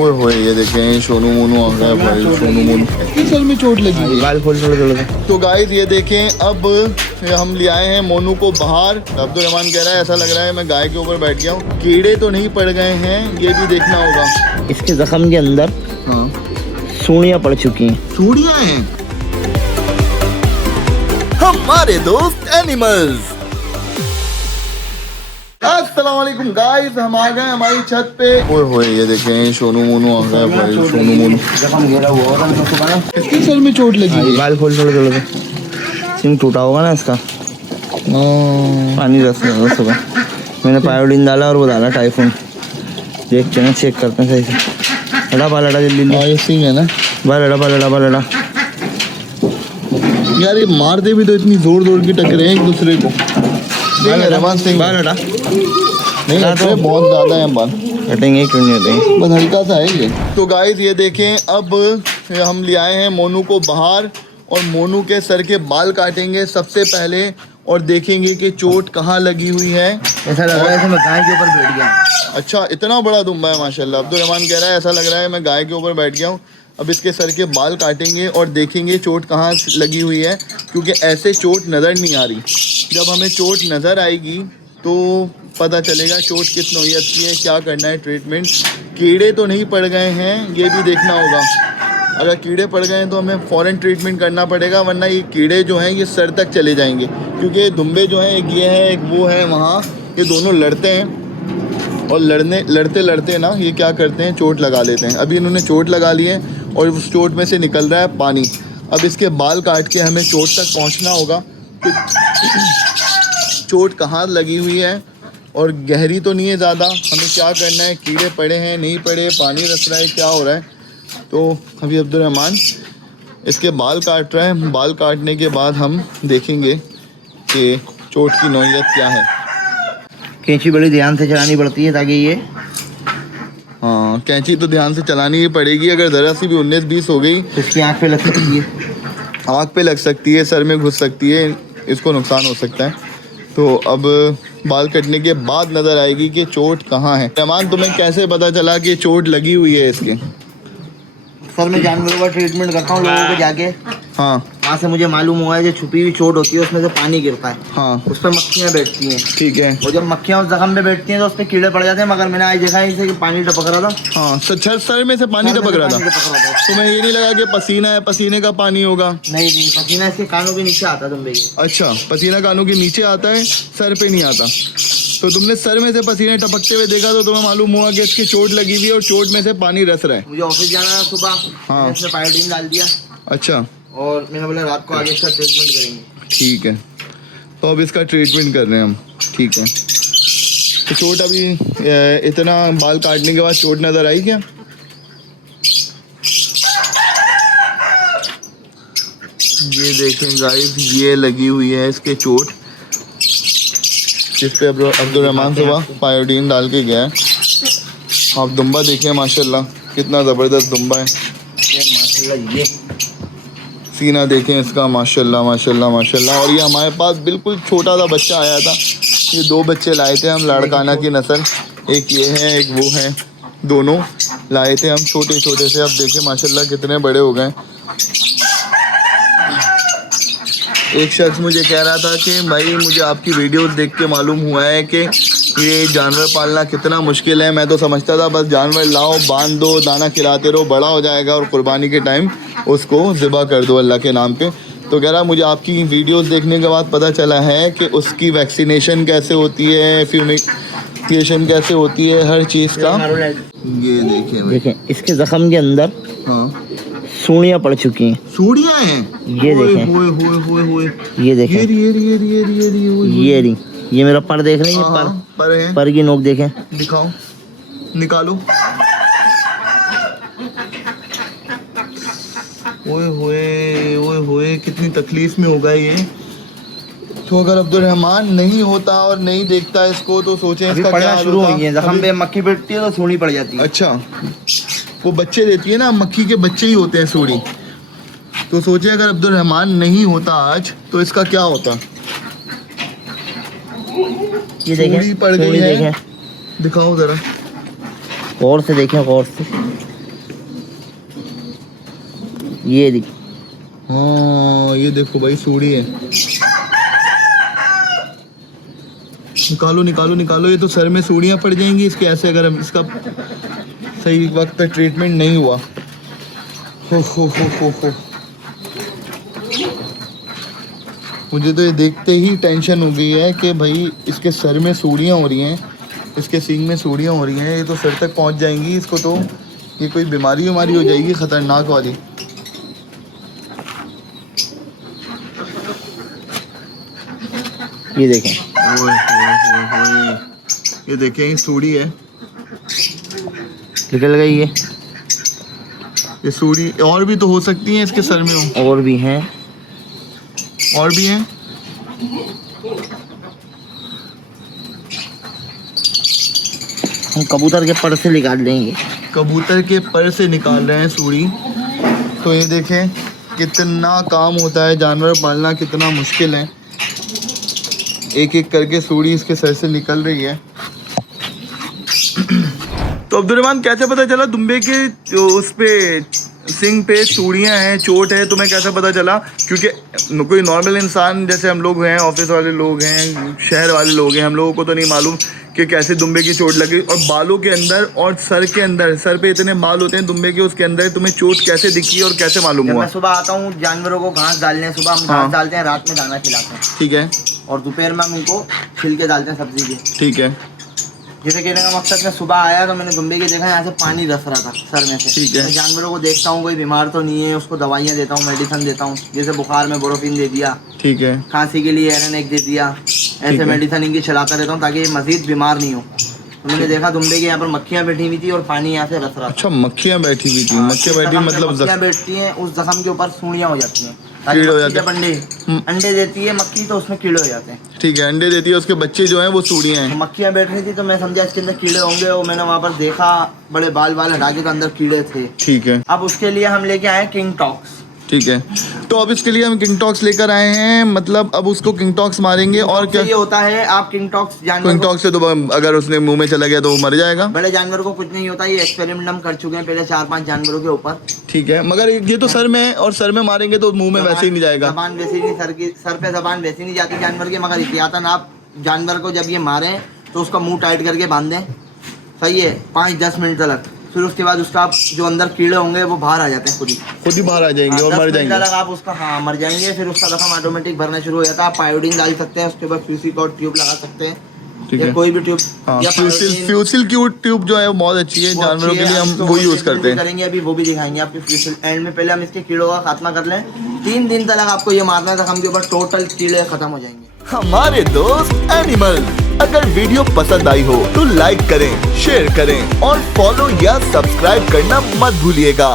ओए होए ये देखें सोनू मोनू आ गया भाई। सोनू मोनू इसके सर में चोट लगी है। बाल खोल थोड़े। तो गाइस ये देखें अब हम ले आए हैं मोनू को बाहर। अब्दुल रहमान कह रहा है ऐसा लग रहा है मैं गाय के ऊपर बैठ गया हूँ। कीड़े तो नहीं पड़ गए हैं ये भी देखना होगा। इसके जख्म के अंदर हाँ सूढ़ियाँ पड़ चुकी हैं। चूड़ियाँ हैं हमारे दोस्त एनिमल्स। अस्सलाम वालेकुम गाइस, हम आ गए हमारी छत पे। ओए होए ये देखें सोनू मोनू आ गया भाई। सोनू मोनू इसके सर में चोट लगी है। बाल खोल थोड़े। सिंग टूटा होगा ना इसका। पानी रस सुबह मैंने पायोडीन डाला और वो डाला टाइफून। देखते हैं चेक करते हैं सही से। लड़ा बालड़ा जल्दी ये सिंह है ना। बालड़ा यार ये मारते भी तो इतनी जोर जोर की टकरे हैं एक दूसरे को। रहमान सिंह बालड़ा नहीं लगते बहुत ज्यादा है बाल। कटेंगे क्यों नहीं कटेंगे, बस हल्का सा है ये। तो गाइस ये देखें अब हम ले आए हैं मोनू को बाहर और मोनू के सर के बाल काटेंगे सबसे पहले और देखेंगे कि चोट कहाँ लगी हुई है। ऐसा लग रहा है मैं गाय के ऊपर बैठ गया। अच्छा इतना बड़ा दुम्बा है माशाल्लाह। अब्दुल रहमान कह रहा है ऐसा लग रहा है मैं गाय के ऊपर बैठ गया हूँ। अब इसके सर के बाल काटेंगे और देखेंगे चोट कहाँ लगी हुई है, क्योंकि ऐसे चोट नज़र नहीं आ रही। जब हमें चोट नज़र आएगी तो पता चलेगा चोट किस नौइयत की है, क्या करना है ट्रीटमेंट। कीड़े तो नहीं पड़ गए हैं ये भी देखना होगा। अगर कीड़े पड़ गए हैं तो हमें फ़ौरन ट्रीटमेंट करना पड़ेगा, वरना ये कीड़े जो हैं ये सर तक चले जाएंगे। क्योंकि दुम्बे जो हैं एक ये है एक वो है वहाँ, ये दोनों लड़ते हैं और लड़ते ना ये क्या करते हैं चोट लगा लेते हैं। अभी इन्होंने चोट लगा ली है और उस चोट में से निकल रहा है पानी। अब इसके बाल काट के हमें चोट तक पहुंचना होगा कि चोट कहाँ लगी हुई है और गहरी तो नहीं है ज़्यादा। हमें क्या करना है, कीड़े पड़े हैं नहीं पड़े, पानी रस रहा है, क्या हो रहा है। तो अभी अब्दुल रहमान इसके बाल काट रहा है। बाल काटने के बाद हम देखेंगे कि चोट की नौइयत क्या है। कैंची बड़ी ध्यान से चलानी पड़ती है ताकि ये हाँ कैंची तो ध्यान से चलानी ही पड़ेगी। अगर ज़रा सी भी 19-20 हो गई इसकी आँख पे लग सकती है। आँख पे लग सकती है, सर में घुस सकती है, इसको नुकसान हो सकता है। तो अब बाल कटने के बाद नज़र आएगी कि चोट कहाँ है। रहमान तुम्हें कैसे पता चला कि चोट लगी हुई है इसके? सर मैं जानवरों का ट्रीटमेंट करता हूँ लोगों को जाके। हाँ वहाँ से मुझे मालूम हुआ है जो छुपी हुई चोट होती है उसमें से पानी गिरता है। हाँ उस पर मक्खियाँ बैठती हैं। ठीक है। और जब मक्खियाँ उस जख्म पे बैठती हैं तो उस पर कीड़े पड़ जाते हैं। मगर मैंने आज देखा है इसे कि पानी टपक रहा था। हाँ सर में से पानी टपक रहा था। तुम्हें ये नहीं लगा कि पसीना है, पसीने का पानी होगा? नहीं पसीना इसके कानों के नीचे आता है। अच्छा पसीना कानों के नीचे आता है, सर पे नहीं आता। तो तुमने सर में से पसीने टपकते हुए देखा तो तुम्हें मालूम हुआ कि इसकी चोट लगी हुई है और चोट में से पानी रस रहा है। मुझे ऑफिस जाना है सुबह। हाँ इसमें पायोडीन डाल दिया। अच्छा और मैंने बोला रात को आगे इसका ट्रीटमेंट करेंगे। ठीक है, तो अब इसका ट्रीटमेंट कर रहे हैं हम। ठीक है, तो चोट अभी इतना बाल काटने के बाद चोट नज़र आई क्या? ये देखें गाइस ये लगी हुई है इसके चोट, जिस पे अब्दुल रहमान सुबह पायोडीन डाल के गया है। आप दुम्बा देखें माशाल्लाह कितना ज़बरदस्त दुम्बा है। ये सीना देखें इसका माशाल्लाह माशाल्लाह माशाल्लाह। और ये हमारे पास बिल्कुल छोटा सा बच्चा आया था। ये 2 बच्चे लाए थे हम लाड़काना की नस्ल, एक ये है एक वो है, दोनों लाए थे हम छोटे छोटे से। अब देखें माशाल्लाह कितने बड़े हो गए। एक शख्स मुझे कह रहा था कि भाई मुझे आपकी वीडियोस देख के मालूम हुआ है कि ये जानवर पालना कितना मुश्किल है। मैं तो समझता था बस जानवर लाओ, बांध दो, दाना खिलाते रहो, बड़ा हो जाएगा और कुर्बानी के टाइम उसको ज़िबा कर दो अल्लाह के नाम पे। तो कह रहा मुझे आपकी वीडियोस देखने के बाद पता चला है कि उसकी वैक्सीनेशन कैसे होती है, फ्यूमिगेशन कैसे होती है, हर चीज़ का। ये देखें इसके जख्म के अंदर हाँ सूढ़ियाँ पड़ चुकी हैं। सूढ़ियाँ हैं? ये देखें, ये देखें, ये रही, ये मेरा पर देख रहे हैं? पर की नोक देखें, दिखाओ, निकालो। ओए होए कितनी तकलीफ में होगा ये। तो अगर अब्दुल रहमान नहीं होता और नहीं देखता इसको तो सोचें इसका क्या हाल शुरू होता। हो गई है, जख्म पे मक्खी बैठती है तो सूढ़ी पड़ जाती है। अच्छा वो बच्चे देती है ना, मक्खी के बच्चे ही होते हैं सूढ़ी। तो सोचे अगर अब्दुल रहमान नहीं होता आज तो इसका क्या होता। ये देखें, सूढ़ी पड़ गई है, दिखाओ जरा गौर से देखें, गौर से। ये देख, हाँ ये देखो भाई सूढ़ी है। निकालो निकालो निकालो, ये तो सर में सूढ़ियाँ पड़ जाएंगी इसके ऐसे, अगर हम इसका सही वक्त पे ट्रीटमेंट नहीं हुआ। हो। मुझे तो ये देखते ही टेंशन हो गई है कि भाई इसके सर में सूढ़ियाँ हो रही हैं, इसके सींग में सूढ़ियाँ हो रही हैं, ये तो सर तक पहुंच जाएंगी, इसको तो ये कोई बीमारी हो जाएगी ख़तरनाक वाली। ये देखें, ओए, ये देखें, ये सूढ़ी है, निकल गई है। ये सूढ़ी और भी तो हो सकती है इसके सर में हो, और भी हैं, और भी हैं। हम कबूतर के पर से निकाल देंगे। कबूतर के पर से निकाल रहे हैं सूढ़ी। तो ये देखें कितना काम होता है, जानवर पालना कितना मुश्किल है। एक एक करके सूढ़ी इसके सर से निकल रही है। तो अब्दुर्रहमान, कैसे पता चला दुम्बे के जो उस पे सिंग पे सूढ़ियाँ हैं, चोट है, तुम्हें कैसे पता चला? क्योंकि कोई नॉर्मल इंसान जैसे हम लोग हैं, ऑफिस वाले लोग हैं, शहर वाले लोग हैं, हम लोगों को तो नहीं मालूम कि कैसे दुम्बे की चोट लगी। और बालों के अंदर और सर के अंदर, सर पे इतने बाल होते हैं दुम्बे के, उसके अंदर तुम्हें चोट कैसे दिखी और कैसे मालूम जब हुआ? मैं सुबह आता हूँ, जानवरों को घास डालने हैं, सुबह हम घास डालते हैं, रात में दाना खिलाते हैं, ठीक है, और दोपहर में हम उनको छिलके डालते हैं सब्जी के। ठीक है, जैसे कहने का मकसद, मैं सुबह आया तो मैंने दुम्बे की देखा यहाँ से पानी रस रहा था सर में से। ठीक है। मैं जानवरों को देखता हूँ कोई बीमार तो नहीं है, उसको दवाइयाँ देता हूँ, मेडिसिन देता हूँ, जैसे बुखार में बोरोफिन दे दिया, ठीक है, खांसी के लिए एरन एक दे दिया, ऐसे है। मेडिसिन इनकी चलाता रहता हूँ ताकि ये मजीद बीमार नहीं हो। तो मैंने देखा दुम्बे के यहाँ पर मक्खियाँ बैठी हुई थी और पानी यहाँ से रस रहा था। अच्छा, मक्खियाँ बैठी हुई थी, मक्खियाँ बैठी मतलब मक्खियाँ बैठती हैं, उस जख्म के ऊपर सूढ़ियाँ हो जाती हैं, ताकि कीड़े हो मक्खी जाते जब अंडे देती है मक्खी तो उसमें कीड़े हो जाते हैं। ठीक है, अंडे देती है, उसके बच्चे जो हैं वो सूढ़ियाँ तो हैं। मक्खियाँ बैठ रही थी तो मैं समझा इसके अंदर कीड़े होंगे, और मैंने वहाँ पर देखा बड़े बाल हटा के तो अंदर कीड़े थे। ठीक है, अब उसके लिए हम लेके आए किंग टॉक्स। ठीक है। तो अब इसके लिए हम किंग टॉक्स लेकर आए हैं, मतलब अब उसको किंग टॉक्स मारेंगे। और क्या ये होता है, आप किंग टॉक्स जानवर किंग टॉक्स से तो अगर उसने मुंह में चला गया तो वो मर जाएगा। बड़े जानवर को कुछ नहीं होता, ये एक्सपेरिमेंट हम कर चुके हैं पहले 4-5 जानवरों के ऊपर। ठीक है, मगर ये तो सर में, और सर में मारेंगे तो मुंह में वैसे ही नहीं जाएगा। जबान वैसे नहीं, सर पे जबान वैसे नहीं जाती जानवर के, मगर एहतियातन आप जानवर को जब ये मारें तो उसका मुंह टाइट करके बांध दें, सही है, 5-10 मिनट तक। फिर उसके बाद उसका जो अंदर कीड़े होंगे वो बाहर आ जाते हैं, खुद ही बाहर आ जाएंगे और मर जाएंगे। आप उसका मर जाएंगे, फिर उसका जख्म ऑटोमेटिक भरना शुरू हो जाता है। आप आयोडीन डाल सकते हैं, उसके बाद फ्यूसिकॉड ट्यूब लगा सकते हैं, ठीक या है, कोई भी ट्यूब। फ्यूसिल की ट्यूब जो है वो बहुत अच्छी है, जानवरों के लिए हम वो यूज करते हैं। करेंगे अभी, वो भी दिखाएंगे आपके फ्यूसिल एंड में। पहले हम इसके कीड़ों का खात्मा कर लें, 3 दिन तक आपको ये मारना है, जख्म के ऊपर टोटल कीड़े खत्म हो जाएंगे। हमारे दोस्त एनिमल, अगर वीडियो पसंद आई हो तो लाइक करें, शेयर करें और फॉलो या सब्सक्राइब करना मत भूलिएगा।